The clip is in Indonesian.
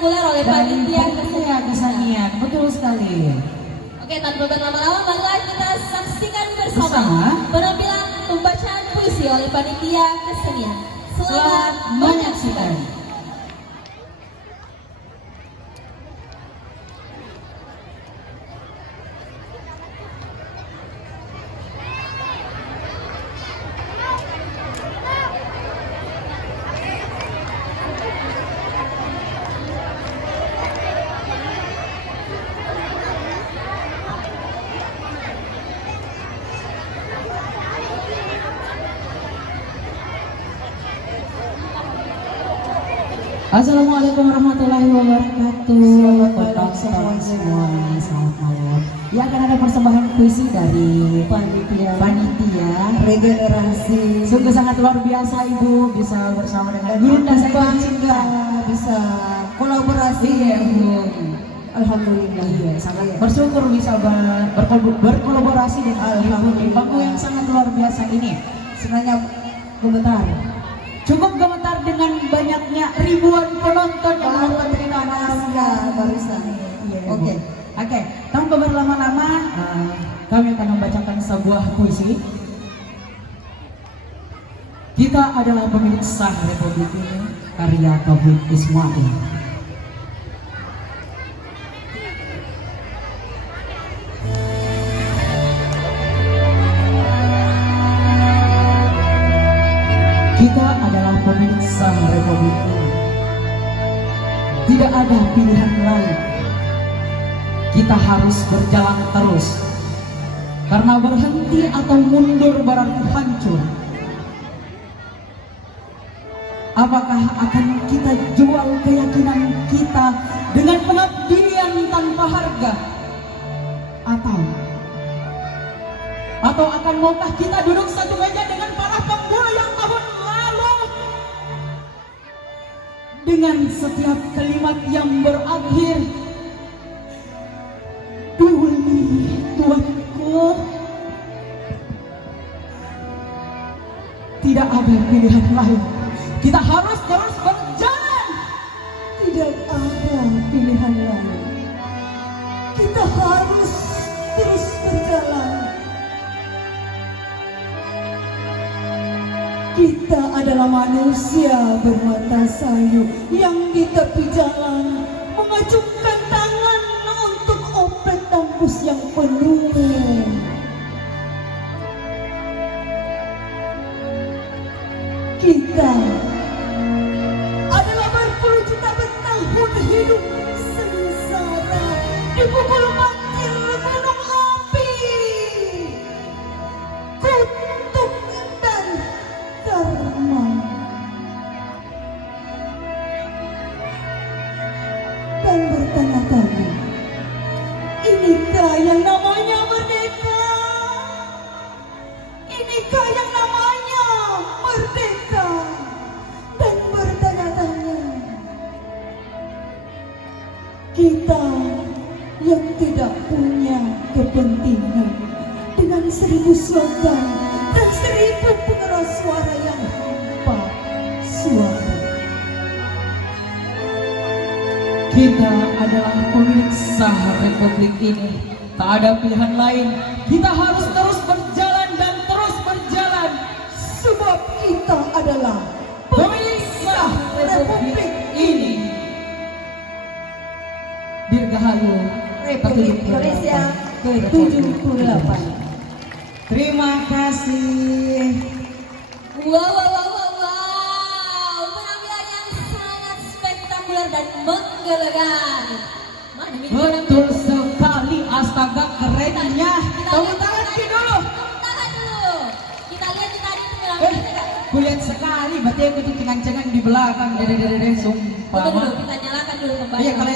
spektakuler oleh panitia kesenian. Betul sekali. Oke, tanpa berlama-lama, marilah kita saksikan bersama penampilan pembacaan puisi oleh panitia kesenian. Selamat menyaksikan. Assalamualaikum warahmatullahi wabarakatuh. Selamat malam semua. Selamat malam. Ya, akan ada persembahan puisi dari panitia regenerasi. Sungguh sangat luar biasa Ibu bisa bersama dengan Yunda Sayang Cinta, bisa kolaborasi ya Bu. Alhamdulillah. Iya, sangat bersyukur bisa berkolaborasi dengan Ibu di panggung yang sangat luar biasa ini. Sebenarnya gemetar. Cukup gemetar dengan banyaknya ribuan penonton yang menonton terima kasih barusan. Oke. Tanpa berlama-lama, kami akan membacakan sebuah puisi. Kita adalah pemilik sah Republik ini, karya Taufik Ismail. Kita adalah pemilik sah Republik ini. Tidak ada pilihan lain. Kita harus berjalan terus. Karena berhenti atau mundur berarti hancur. Apakah akan kita jual keyakinan kita dengan pengabdian tanpa harga? Atau akan maukah kita duduk satu meja dengan para pengguna yang tahun lalu? Dengan setiap kalimat yang berakhir, "Duli tuanku." Tidak ada pilihan lain. Kita harus terus berjalan. Tidak ada pilihan lain. Kita harus terus berjalan. Kita adalah manusia bermata sayu yang di tepi jalan mengacungkan tangan untuk opet tembus yang penuh. Kita adalah berpuluh juta bertahun hidup sengsara dipukul banjir gunung api, kutuk dan karma, dan bertanya-tanya, inikah yang namanya merdeka? Inikah yang namanya merdeka? Dan bertanya-tanya, kita yang tidak punya kepentingan dengan 1000 slogan dan 1000 pengeras suara yang hampa suara. Kita adalah pemilik sah Republik ini. Tak ada pilihan lain. Kita harus terus berjalan dan terus berjalan. Sebab kita adalah pemilik sah Republik ini. Dirgahayu Republik Indonesia ke-78. Terima kasih. Wow, penampilan yang sangat spektakuler dan menggelegar. Betul sekali, astaga kerennya. Tepuk tangan dulu. Kita lihat tadi penampilannya. Kulihat sekali, berarti aku tuh cengang-cengang di belakang. Dede, sumpah. Tunggu dulu, kita nyalakan dulu kembali. Iya, kalau